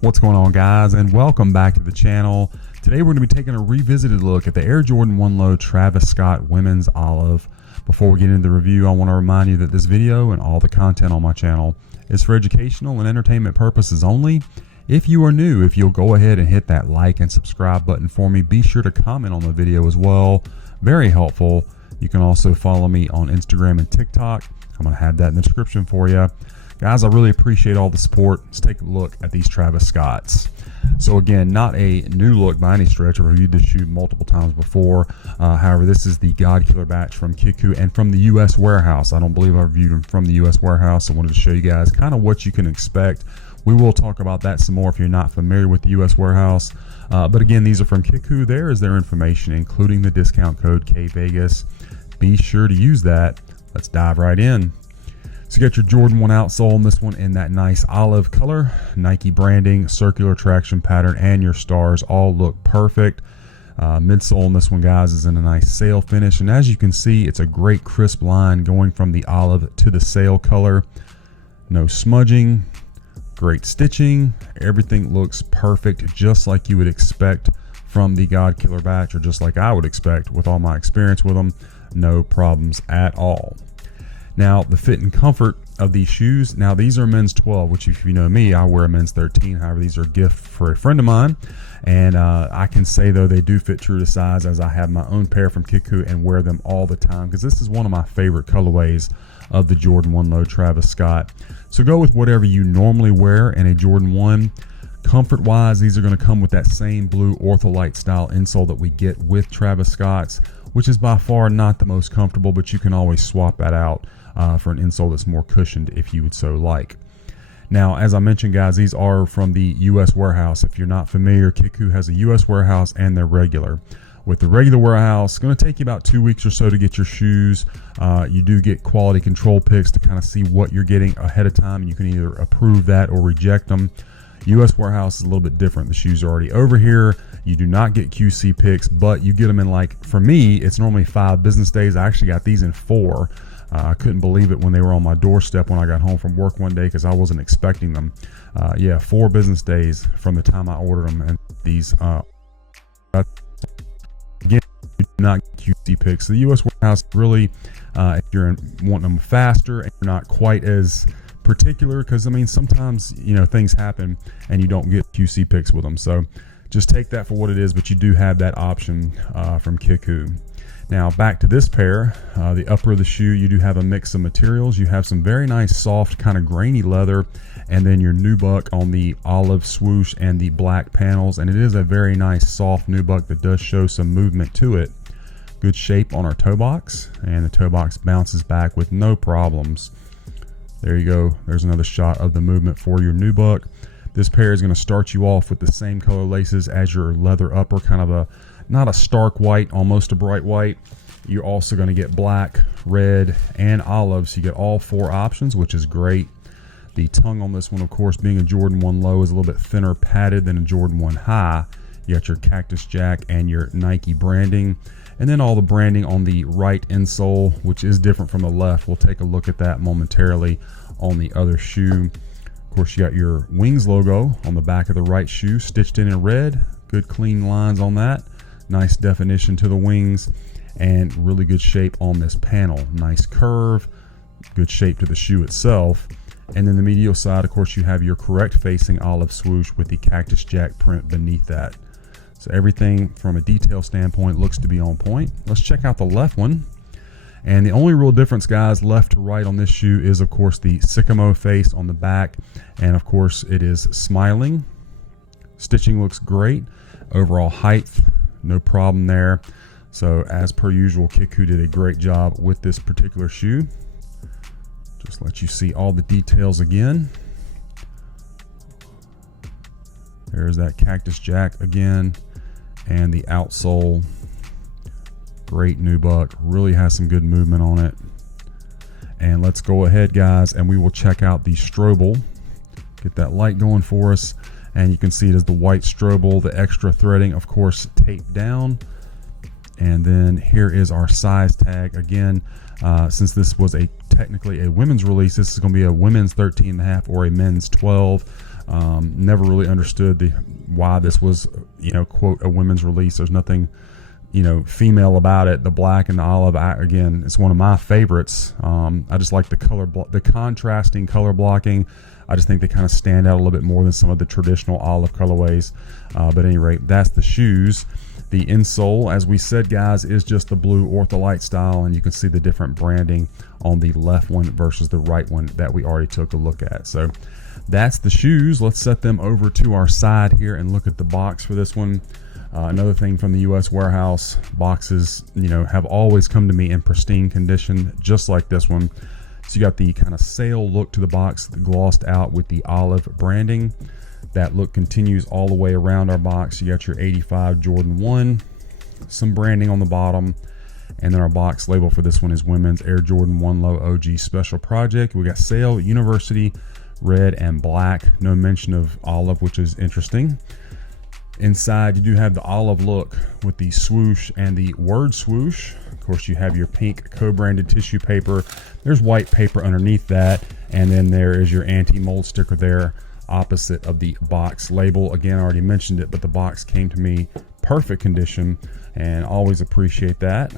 What's going on, guys, and welcome back to the channel. Today we're going to be taking a revisited look at the Air Jordan 1 Low Travis Scott Women's Olive. Before we get into the review, I want to remind you that this video and all the content on my channel is for educational and entertainment purposes only. If you are new, if you'll go ahead and hit that like and subscribe button for me, be sure to comment on the video as well. Very helpful. You can also follow me on Instagram and TikTok. I'm going to have that in the description for you. Guys, I really appreciate all the support. Let's take a look at these Travis Scotts. So again, not a new look by any stretch. I've reviewed this shoe multiple times before. However, this is the godkiller batch from Kickwho and from the US warehouse. I don't believe I reviewed them from the US warehouse. I wanted to show you guys kind of what you can expect. We will talk about that some more if you're not familiar with the US warehouse. But again, these are from Kickwho. There is their information, including the discount code kvegas. Be sure to use that. Let's dive right in. So you got your Jordan 1 outsole in this one in that nice olive color, Nike branding, circular traction pattern, and your stars all look perfect. Midsole in this one, guys, is in a nice sail finish, and as you can see, it's a great crisp line going from the olive to the sail color. No smudging, great stitching, everything looks perfect, just like you would expect from the godkiller batch, or just like I would expect with all my experience with them. No problems at all. Now, the fit and comfort of these shoes, now these are men's 12, which if you know me, I wear a men's 13. However, these are a gift for a friend of mine. And I can say, though, they do fit true to size, as I have my own pair from Kickwho and wear them all the time, because this is one of my favorite colorways of the Jordan 1 Low Travis Scott. So go with whatever you normally wear in a Jordan 1. Comfort-wise, these are going to come with that same blue Ortholite style insole that we get with Travis Scott's, which is by far not the most comfortable, but you can always swap that out for an insole that's more cushioned if you would so like. Now, as I mentioned, guys, these are from the US warehouse. If you're not familiar, Kickwho has a US warehouse and they're regular. With the regular warehouse, it's going to take you about 2 weeks or so to get your shoes. You do get quality control picks to kind of see what you're getting ahead of time, and you can either approve that or reject them. US warehouse is a little bit different. The shoes are already over here. You do not get QC picks, but you get them in, like, for me, it's normally 5 business days. I actually got these in 4. I couldn't believe it when they were on my doorstep when I got home from work one day, because I wasn't expecting them. 4 business days from the time I ordered them. And these, again, you do not get QC picks. So the US warehouse really, if you're wanting them faster and you're not quite as particular, because I mean, sometimes, you know, things happen and you don't get QC picks with them. So just take that for what it is, but you do have that option from Kickwho. Now back to this pair, the upper of the shoe, you do have a mix of materials. You have some very nice soft kind of grainy leather, and then your nubuck on the olive swoosh and the black panels, and it is a very nice soft nubuck that does show some movement to it. Good shape on our toe box, and the toe box bounces back with no problems. There you go. There's another shot of the movement for your nubuck. This pair is going to start you off with the same color laces as your leather upper, kind of a, not a stark white, almost a bright white. You're also going to get black, red, and olive, so you get all 4 options, which is great. The tongue on this one, of course, being a Jordan 1 Low, is a little bit thinner padded than a Jordan 1 High. You got your Cactus Jack and your Nike branding, and then all the branding on the right insole, which is different from the left. We'll take a look at that momentarily on the other shoe. Of course, you got your Wings logo on the back of the right shoe, stitched in red. Good clean lines on that. Nice definition to the wings, and really good shape on this panel. Nice curve, good shape to the shoe itself. And then the medial side, of course, you have your correct facing olive swoosh with the Cactus Jack print beneath that. So everything from a detail standpoint looks to be on point. Let's check out the left one. And the only real difference, guys, left to right on this shoe is, of course, the Sycamore face on the back. And of course, it is smiling. Stitching looks great. Overall height, no problem there. So as per usual, Kickwho did a great job with this particular shoe. Just let you see all the details again. There's that Cactus Jack again, and the outsole. Great nubuck, really has some good movement on it. And let's go ahead, guys, and we will check out the Strobel. Get that light going for us, and you can see it is the white Strobel, the extra threading, of course, taped down. And then here is our size tag again. Since this was technically a women's release, this is going to be a women's 13.5 or a men's 12. Never really understood why this was, quote, a women's release. There's nothing, female about it. The black and the olive, again, it's one of my favorites. I just like the contrasting color blocking. I just think they kind of stand out a little bit more than some of the traditional olive colorways. But at any rate, that's the shoes. The insole, as we said, guys, is just the blue Ortholite style, and you can see the different branding on the left one versus the right one that we already took a look at. So that's the shoes. Let's set them over to our side here and look at the box for this one. Another thing from the U.S. warehouse, boxes, have always come to me in pristine condition, just like this one. So you got the kind of sail look to the box, glossed out with the olive branding. That look continues all the way around our box. You got your 85 Jordan 1, some branding on the bottom, and then our box label for this one is Women's Air Jordan 1 Low OG Special Project. We got Sail, University, red and black. No mention of olive, which is interesting. Inside, you do have the olive look with the swoosh and the word swoosh. Of course, you have your pink co-branded tissue paper. There's white paper underneath that, and then there is your anti-mold sticker there opposite of the box label. Again, I already mentioned it, but the box came to me perfect condition, and always appreciate that.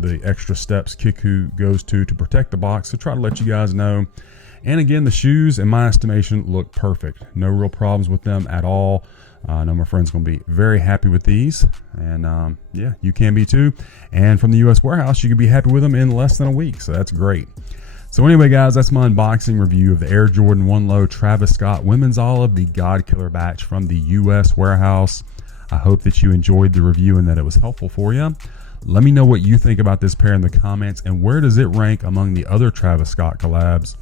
The extra steps Kickwho goes to protect the box, so try to let you guys know. And again, the shoes, in my estimation, look perfect. No real problems with them at all. I know my friend's going to be very happy with these, and yeah, you can be too. And from the U.S. warehouse, you can be happy with them in less than a week, so that's great. So anyway, guys, that's my unboxing review of the Air Jordan 1 Low Travis Scott Women's Olive, the God Killer batch from the U.S. warehouse. I hope that you enjoyed the review and that it was helpful for you. Let me know what you think about this pair in the comments, and where does it rank among the other Travis Scott collabs.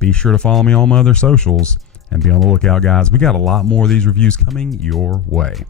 Be sure to follow me on my other socials, and be on the lookout, guys. We got a lot more of these reviews coming your way.